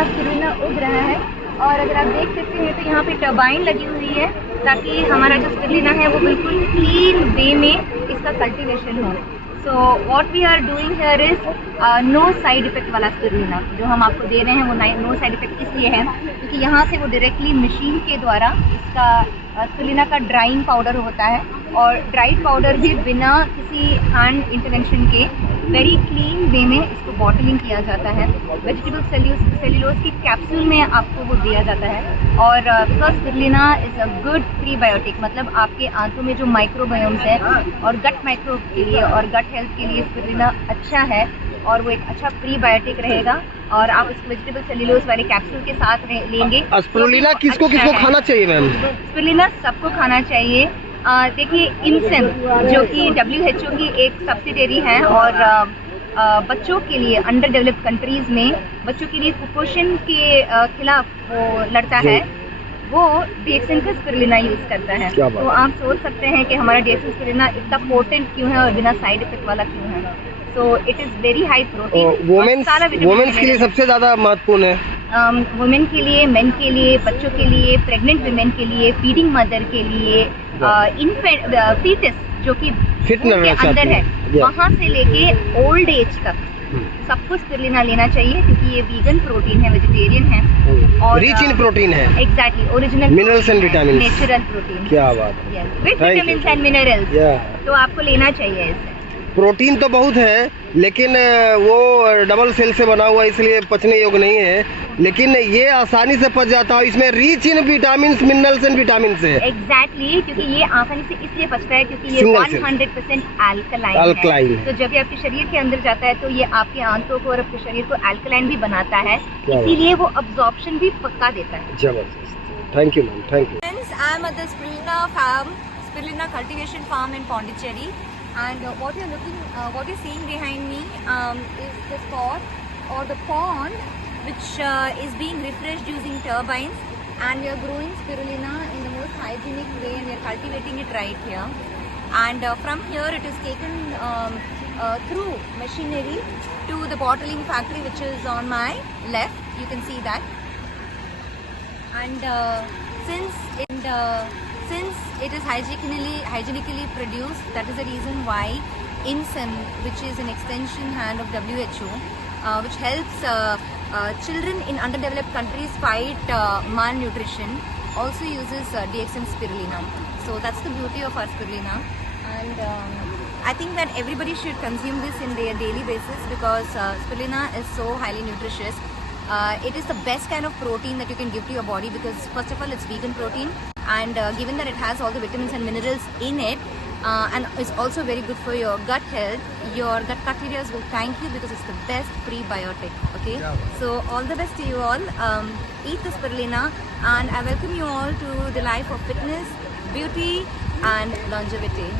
यहाँ स्पिरुलिना उग रहा है और अगर आप देख सकते हैं तो यहाँ पे टर्बाइन लगी हुई है ताकि हमारा जो स्पिरुलिना है वो बिल्कुल क्लीन वे में इसका कल्टीवेशन हो। So what we are doing here is no side effect वाला स्पिरुलिना जो हम आपको दे रहे हैं वो नो साइड इफेक्ट इसलिए है क्योंकि यहाँ से वो डायरेक्टली मशीन के द्वारा इसका स्पिरुलिना का ड्राइंग पाउडर होता है और ड्राइड पाउडर भी बिना किसी हैंड इंटरवेंशन के वेरी क्लीन वे में इसको बॉटलिंग किया जाता है। वेजिटेबल सेल्यूलोज की कैप्सूल में आपको वो दिया जाता है और because spirulina is a good prebiotic, मतलब आपके आंतों में जो माइक्रोबायोम्स है और गट माइक्रोब के लिए और गट हेल्थ के लिए स्पिरुलिना अच्छा है और वो एक अच्छा प्रीबायोटिक रहेगा और आप उसको वेजिटेबल सेल्यूलोज वाले कैप्सूल के साथ लेंगे। स्पिरुलिना किसको खाना चाहिए मैम? स्पिरुलिना सबको खाना चाहिए। देखिए इनसेम जो कि WHO की एक सब्सिडरी है और बच्चों के लिए अंडर डेवलप्ड कंट्रीज में बच्चों के लिए कुपोषण के खिलाफ वो लड़ता है, वो DXN का स्पिरुलिना यूज करता है। तो आप सोच सकते हैं कि हमारा DXN स्पिरुलिना इतना पोटेंट क्यों है और बिना साइड इफेक्ट वाला क्यों है। So it is very high protein. Womens के लिए सबसे ज्यादा महत्वपूर्ण है। वुमेन के लिए, मेन के लिए, बच्चों के लिए, प्रेग्नेंट वुमेन के लिए, फीडिंग मदर के लिए, फीटस जो कि के अंदर है वहाँ से लेके ओल्ड एज तक सबको स्पिरुलिना लेना चाहिए क्योंकि ये वीगन प्रोटीन है, वेजिटेरियन है और रिच इन प्रोटीन है। Exactly, original minerals and vitamin, natural protein. क्या बात है, विद विटामिन्स एंड मिनरल्स। तो आपको लेना चाहिए इसे। प्रोटीन तो बहुत है लेकिन वो डबल सेल से बना हुआ इसलिए पचने योग्य नहीं है, लेकिन ये आसानी से पच जाता है। इसमें rich in vitamin, minerals and vitamin है। एग्जैक्टली, क्योंकि ये आसानी से इसलिए पचता है क्योंकि ये 100% अल्कलाइन है। तो जब ये आपके शरीर के अंदर जाता है तो ये आपके आंतों को और आपके शरीर को अल्कलाइन भी बनाता है, इसीलिए वो अब्जॉर्प्शन भी पक्का देता है। जबरदस्त। Thank you ma'am, thank you. Friends, I am at the Spirulina farm, Spirulina cultivation farm in Pondicherry. And what you're seeing behind me is the spot or the pond which is being refreshed using turbines, and we are growing spirulina in the most hygienic way and we are cultivating it right here. And from here it is taken through machinery to the bottling factory which is on my left. You can see that. And since it is hygienically produced, that is the reason why INSEM, which is an extension hand of WHO, which helps children in underdeveloped countries fight malnutrition, also uses DXN spirulina. So that's the beauty of our spirulina, and I think that everybody should consume this in their daily basis because spirulina is so highly nutritious. It is the best kind of protein that you can give to your body because first of all it's vegan protein, and given that it has all the vitamins and minerals in it, and it's also very good for your gut health, your gut bacteria will thank you because it's the best prebiotic. Okay, so all the best to you all. Eat the spirulina, and I welcome you all to the life of fitness, beauty and longevity.